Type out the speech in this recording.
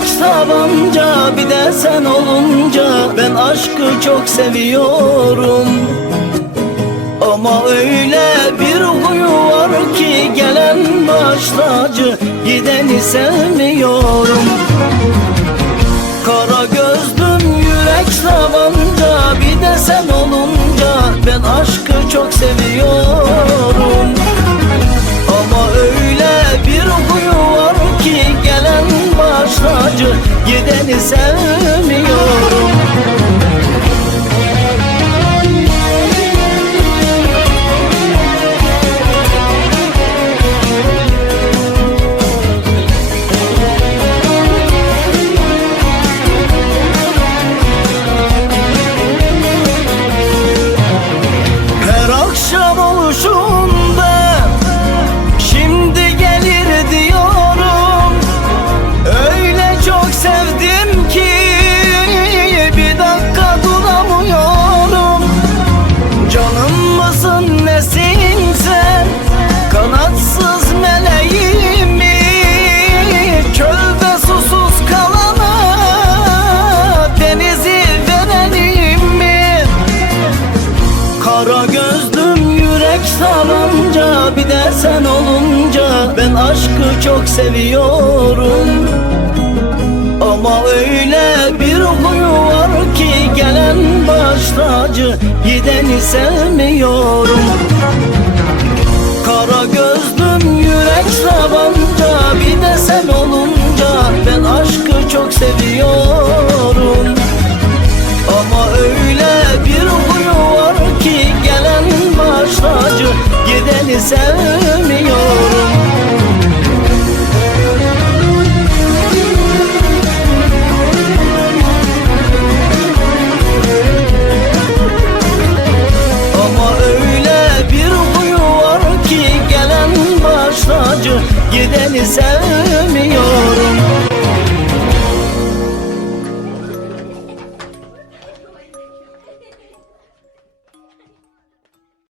Tek sabanca bir de sen olunca Ben aşkı çok seviyorum. Ama öyle bir huyu var ki Gelen başlacı gideni sevmiyorum. Kara gözlü Gideni sevmiyorum yürek sarınca Bir de sen olunca Ben aşkı çok seviyorum. Ama öyle bir huyu var ki Gelen baş tacı Gideni sevmiyorum. Kara gözlüm yürek sabanca Bir de sen olunca öyle bir